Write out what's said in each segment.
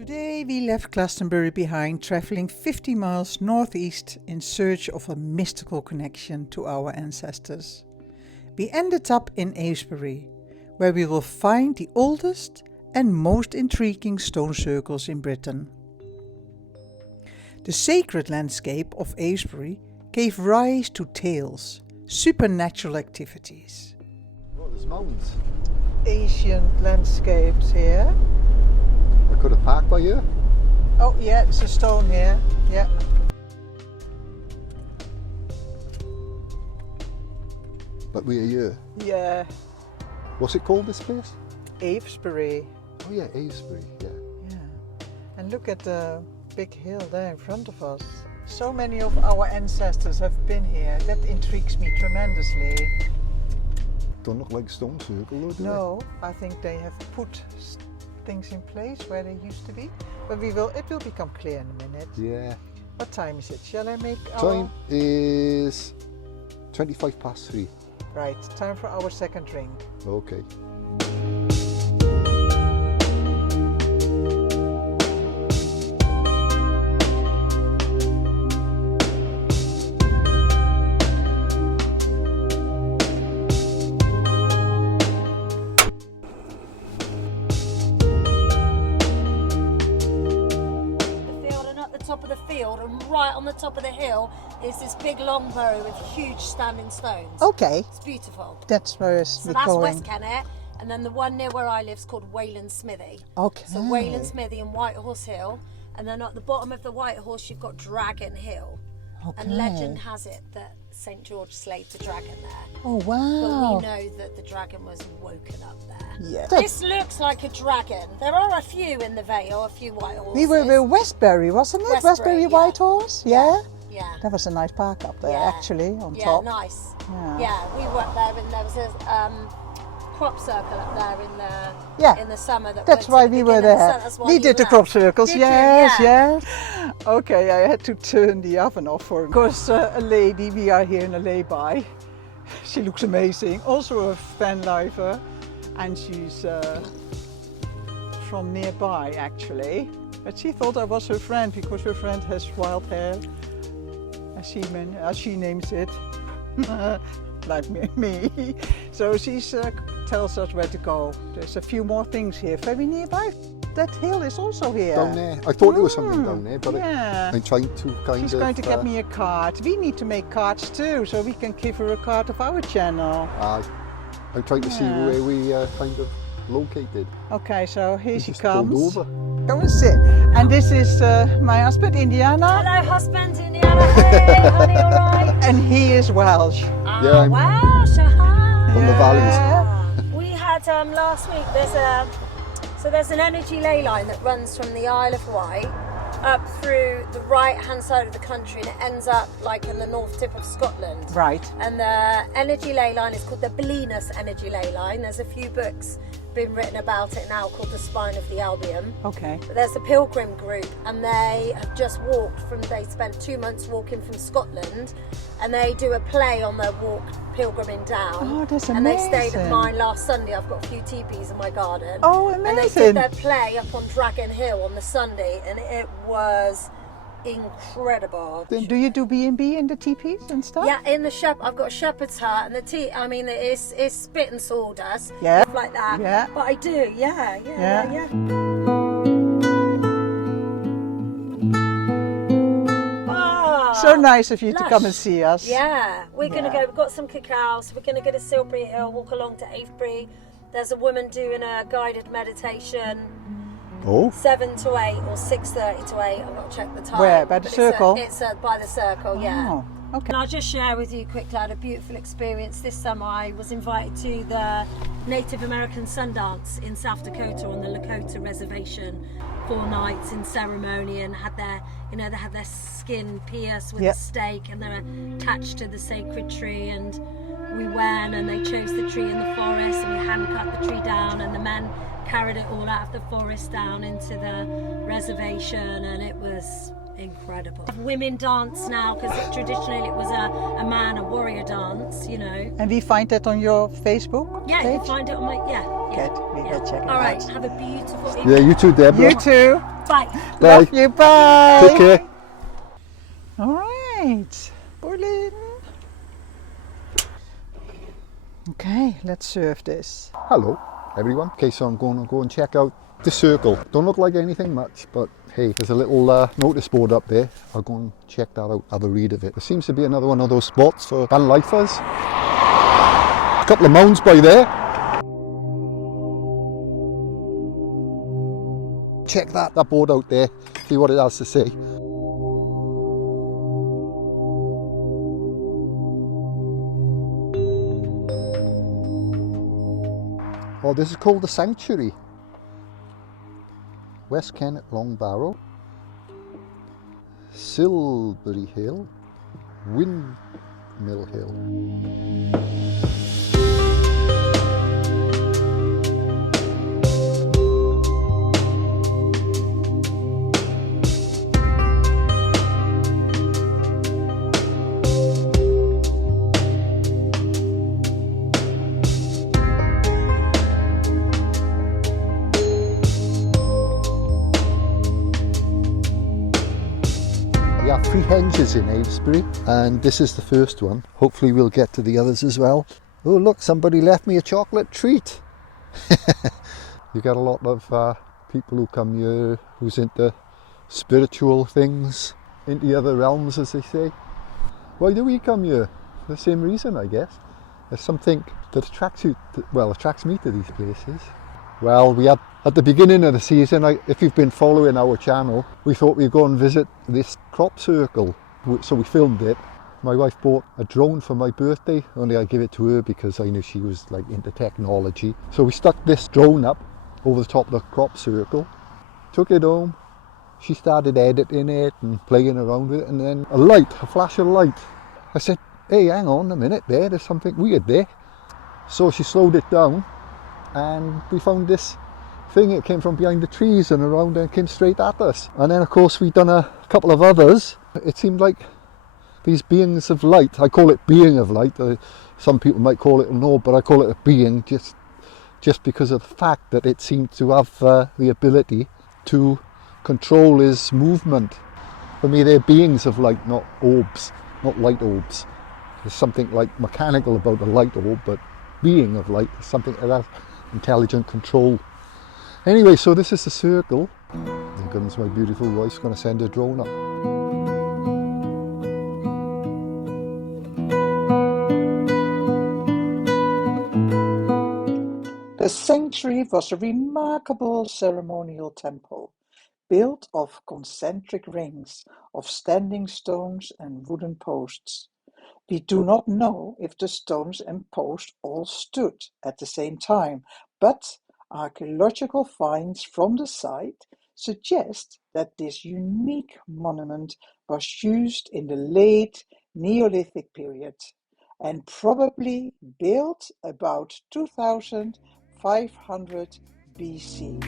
Today we left Glastonbury behind, travelling 50 miles northeast in search of a mystical connection to our ancestors. We ended up in Avebury, where we will find the oldest and most intriguing stone circles in Britain. The sacred landscape of Avebury gave rise to tales, supernatural activities. Oh, there's mounds. Ancient landscapes here. I could have parked by here. Oh yeah, it's a stone here, yeah. But we're here. Yeah, What's it called, this place? Avebury. Oh yeah, Avebury, yeah. Yeah, and look at the big hill there in front of us. So many of our ancestors have been here. That intrigues me tremendously. Don't look like stone circle though, do No, I think they have put things in place where they used to be. But it will become clear in a minute. they? Yeah. What time is it? Shall I make our... Time is 3:25. Right, time for our second drink. Okay. Top of the field, and right on the top of the hill is this big long barrow with huge standing stones. Okay, It's beautiful. that's where So we're that's going. West Kennet, and then the one near where I live is called Wayland Smithy. Okay. So Wayland Smithy and White Horse Hill, and then at the bottom of the White Horse you've got Dragon Hill. Okay. And legend has it that St George slayed the dragon there. Oh But wow. we know that the dragon was woken up there. Yeah. This looks like a dragon. There are a few in the Vale, a few white horses. We were with Westbury, wasn't it? Westbury, Westbury yeah. White Horse? Yeah. Yeah. That was a nice park up there, Yeah. actually, on Yeah, top. nice. Yeah. Yeah, we went there and there was a crop circle up there Yeah. in the summer. That's why we were there. We did the crop circles, Did you? yes, Yeah. yes. Okay, I had to turn the oven off for because a lady, we are here in a lay-by. She looks amazing, also a fan lifer, and she's from nearby actually. But she thought I was her friend because her friend has wild hair, as she names it, like me. So she tells us where to go. There's a few more things here, very nearby. That hill is also here. Down there. I thought there was something down there, but yeah. I'm trying to kind She's of... going to get me a card. We need to make cards too, so we can give her a card of our channel. I'm trying to see Yeah. where we kind of located. Okay, so here she Just pulled comes. over. Come and sit. And this is my husband, Indiana, Hello, husband, Indiana. Hey, honey, all right? and he is Welsh. Yeah, I'm Wow, so hi. from the valleys. We had last week. There's an energy ley line that runs from the Isle of Wight up through the right-hand side of the country, and it ends up like in the north tip of Scotland. Right. And the energy ley line is called the Bleanus energy ley line. There's a few books been written about it now called The Spine of the Albion. Okay. But there's a pilgrim group, and they have just they spent 2 months walking from Scotland, and they do a play on their walk pilgriming down. Oh, that's And they stayed at amazing. mine last Sunday. I've got a few teepees in my garden. Oh, And they amazing. did their play up on Dragon Hill on the Sunday, and it was incredible. Then do you do B&B in the teepees and stuff? Yeah, I've got a shepherd's hut, and it's spit and sawdust, Yeah. stuff like that. Yeah. But I do, yeah. Oh, So nice of you to lush. come and see us. Yeah, we're gonna Yeah. go. We've got some cacao, so we're gonna go to Silbury Hill, walk along to Avebury. There's a woman doing a guided meditation. Oh, 7 to 8 or 6:30 to 8. I've not checked the time. Where? By the but circle? It's by the circle, yeah. Oh, okay. And I'll just share with you quickly. I had a beautiful experience this summer. I was invited to the Native American Sundance in South Dakota on the Lakota Reservation. 4 nights in ceremony, and they had their skin pierced with Yep. a stake, and they're attached to the sacred tree. And we went, and they chose the tree in the forest, and we hand cut the tree down, and the men carried it all out of the forest down into the reservation, and it was incredible. Women dance now because traditionally it was a man, a warrior dance, you know. And we find that on your Facebook Yeah, page? you can find it on my Good. We will check it All right, out. have a beautiful evening. yeah, you too, Deborah. You too. Bye. Bye. Love you, bye. Take care. All right, Berlin. Okay, let's serve this. Hello, everyone. Okay, so I'm going to go and check out the circle. Don't look like anything much, but hey, there's a little notice board up there. I'll go and check that out, have a read of it. There seems to be another one of those spots for van lifers. A couple of mounds by there. Check that board out there, see what it has to say. Oh, this is called the Sanctuary. West Kennet Long Barrow, Silbury Hill, Windmill Hill. We have 3 henges in Avebury, and this is the first one. Hopefully we'll get to the others as well. Oh look, somebody left me a chocolate treat. You get a lot of people who come here who's into spiritual things, into other realms, as they say. Why do we come here? For the same reason, I guess. There's something that attracts me to these places. Well, we had at the beginning of the season, if you've been following our channel, we thought we'd go and visit this crop circle. So we filmed it. My wife bought a drone for my birthday, only I gave it to her because I knew she was like into technology. So we stuck this drone up over the top of the crop circle, took it home. She started editing it and playing around with it, and then a flash of light. I said, hey, hang on a minute there's something weird there. So she slowed it down, and we found this thing. It came from behind the trees and around and came straight at us. And then of course we'd done a couple of others. It seemed like these beings of light, I call it being of light, some people might call it no, but I call it a being just because of the fact that it seemed to have the ability to control his movement. For me, they're beings of light, not orbs, not light orbs. There's something like mechanical about a light orb, but being of light is something that has intelligent control. Anyway, so this is the circle. Thank goodness my beautiful wife's going to send a drone up. The sanctuary was a remarkable ceremonial temple, built of concentric rings of standing stones and wooden posts. We do not know if the stones and posts all stood at the same time, but archaeological finds from the site suggest that this unique monument was used in the late Neolithic period and probably built about 2500 BC.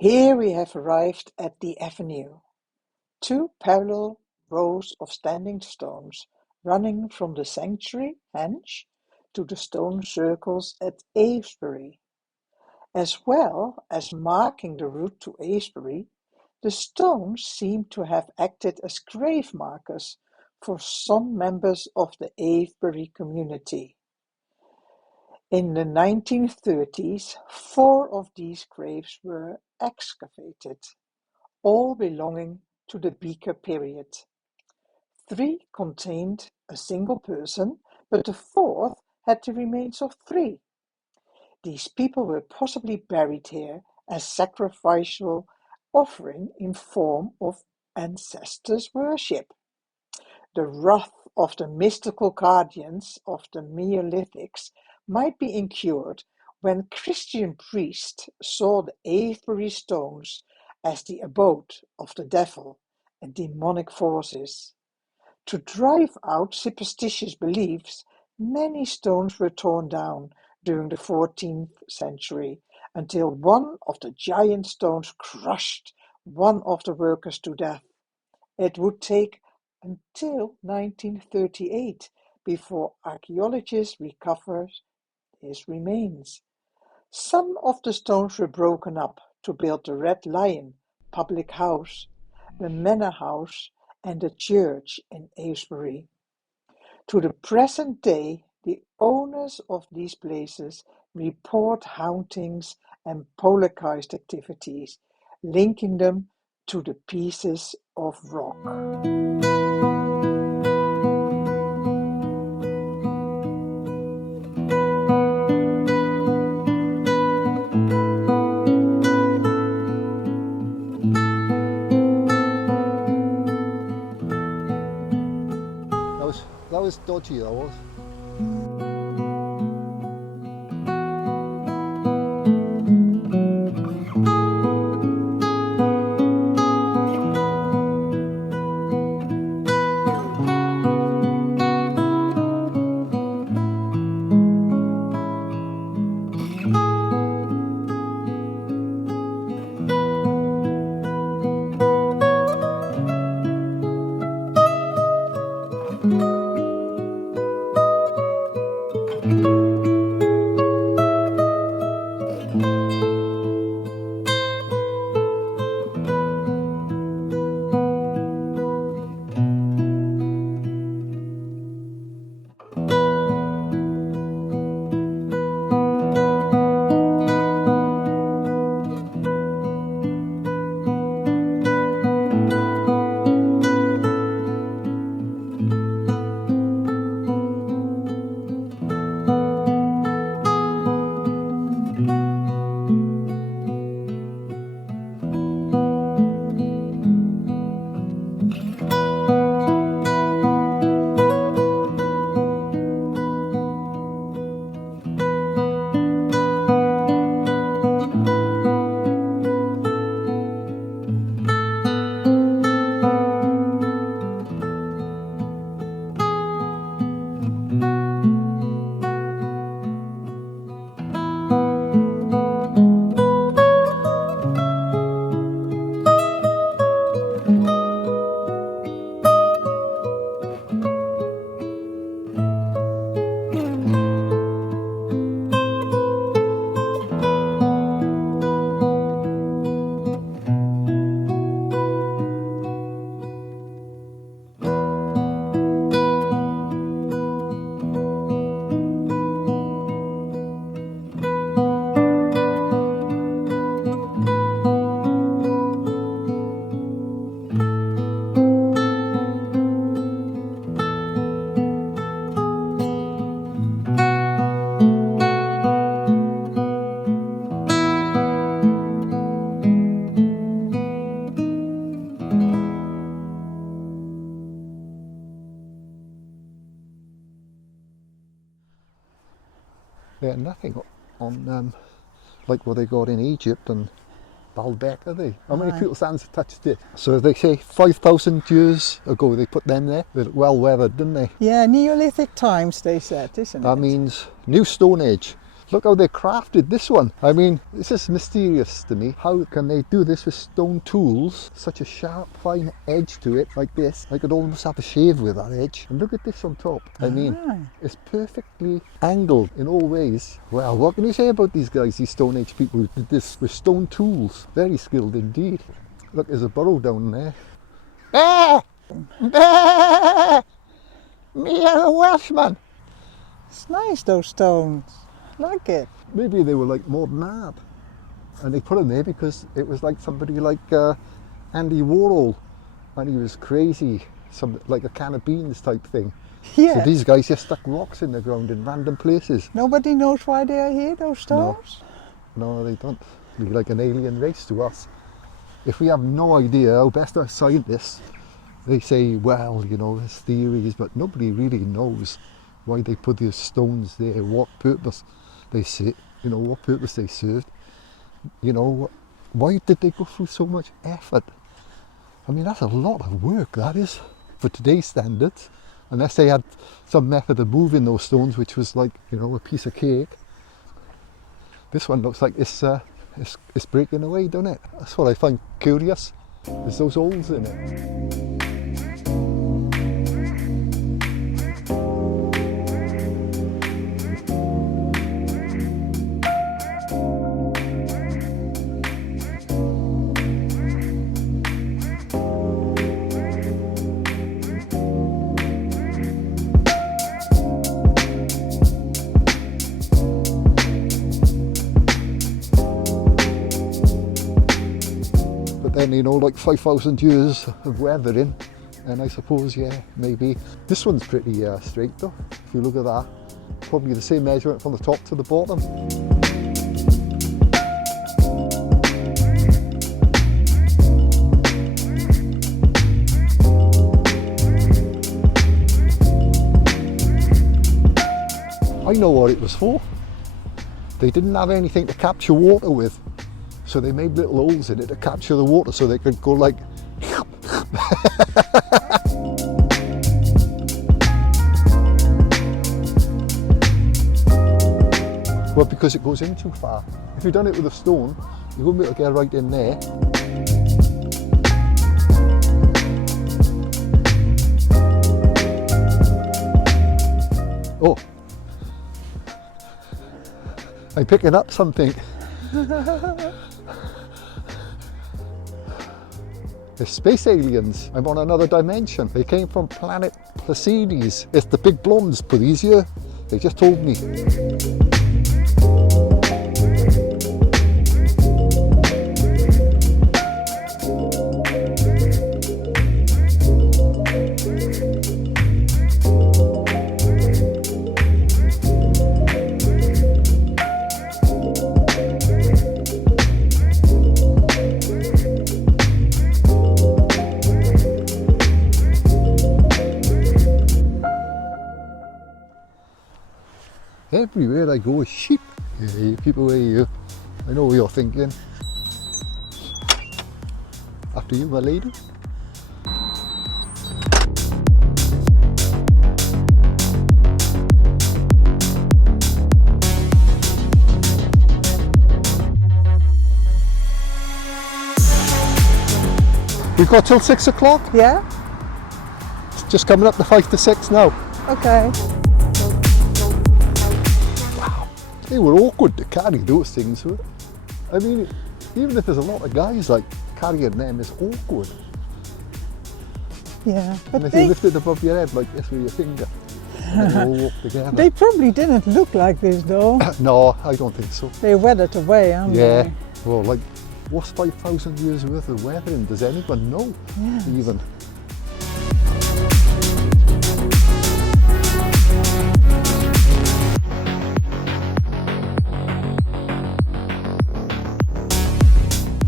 Here we have arrived at the avenue, 2 parallel rows of standing stones running from the sanctuary henge to the stone circles at Avebury. As well as marking the route to Avebury, the stones seem to have acted as grave markers for some members of the Avebury community. In the 1930s, 4 of these graves were excavated, all belonging to the Beaker period. 3 contained a single person, but the 4th had the remains of 3. These people were possibly buried here as sacrificial offering in form of ancestors' worship. The wrath of the mystical guardians of the Neolithics might be incurred when Christian priests saw the Avebury stones as the abode of the devil and demonic forces. To drive out superstitious beliefs, many stones were torn down during the 14th century until one of the giant stones crushed one of the workers to death. It would take until 1938 before archaeologists recovered his remains. Some of the stones were broken up to build the Red Lion public house, the manor house, and the church in Avebury. To the present day, the owners of these places report hauntings and poltergeist activities, linking them to the pieces of rock. That was dodgy, that was. They're nothing on like what they got in Egypt and Baalbek, are they? How many people's hands have touched it? So they say 5,000 years ago they put them there. They're well weathered, didn't they? Yeah, Neolithic times they said, isn't it? That means New Stone Age. Look how they crafted this one. I mean, this is mysterious to me. How can they do this with stone tools? Such a sharp, fine edge to it, like this. I could almost have a shave with that edge. And look at this on top. I mean, it's perfectly angled in all ways. Well, what can you say about these guys, these Stone Age people who did this with stone tools? Very skilled indeed. Look, there's a burrow down there. Ah! Ah! Me and a Welshman. It's nice, those stones. Like it. Maybe they were like modern art and they put them there because it was like somebody like Andy Warhol and he was crazy, like a can of beans type thing. Yeah. So these guys just stuck rocks in the ground in random places. Nobody knows why they are here, those stones? No, they don't. They're like an alien race to us. If we have no idea how best our scientists They say, well, you know, there's theories, but nobody really knows why they put these stones there, what purpose they served, you know, what purpose they served. You know, why did they go through so much effort? I mean, that's a lot of work, that is, for today's standards. Unless they had some method of moving those stones, which was like, you know, a piece of cake. This one looks like it's breaking away, doesn't it? That's what I find curious. There's those holes in it. Then, you know, like 5,000 years of weathering, and I suppose, yeah, maybe. This one's pretty straight though, if you look at that. Probably the same measurement from the top to the bottom. I know what it was for. They didn't have anything to capture water with. So they made little holes in it to capture the water so they could go like... Well, because it goes in too far. If you'd done it with a stone, you wouldn't be able to get right in there. Oh, I'm picking up something. They're space aliens. I'm on another dimension. They came from planet Placides. It's the big blondes put these here. They just told me. Everywhere I go is sheep. Yeah, you keep away, you. I know what you're thinking. After you, my lady. We've got till 6 o'clock. Yeah? It's just coming up to 5 to 6 now. Okay. They were awkward to carry those things. I mean, even if there's a lot of guys, like, carrying them is awkward. Yeah, but And if you lift it above your head like this with your finger, and you all walk together. they probably didn't look like this though. No, I don't think so. They weathered away, aren't Yeah, they? well, like, what's 5,000 years worth of weathering? Does anyone know? Yes. Even.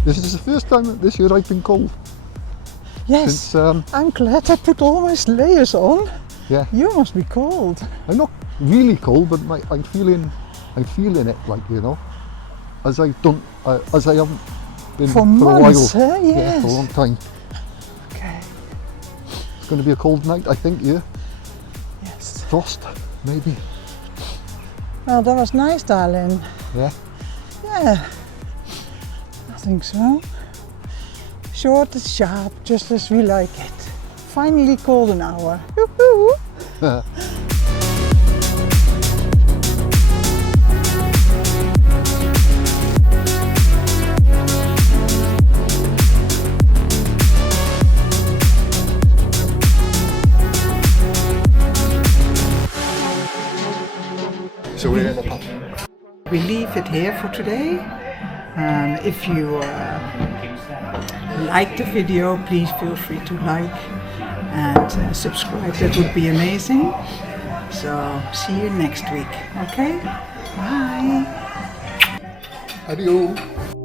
This is the first time this year I've been cold. Yes, Since, I'm glad I put all my layers on. yeah, You must be cold. I'm not really cold, but I'm feeling it, like, you know, as I haven't been For for months, a while. huh? Yeah, Yes. for a long time. Okay, It's going to be a cold night, I think. Yeah, yes. frost, maybe. Well, that was nice, darling. Yeah. Yeah, I think so. Short and sharp, just as we like it. Finally called an hour. Woohoo! So we're in the pub. We leave it here for today. If you like the video, please feel free to like and subscribe. That would be amazing. So see you next week. Okay? Bye. Adios.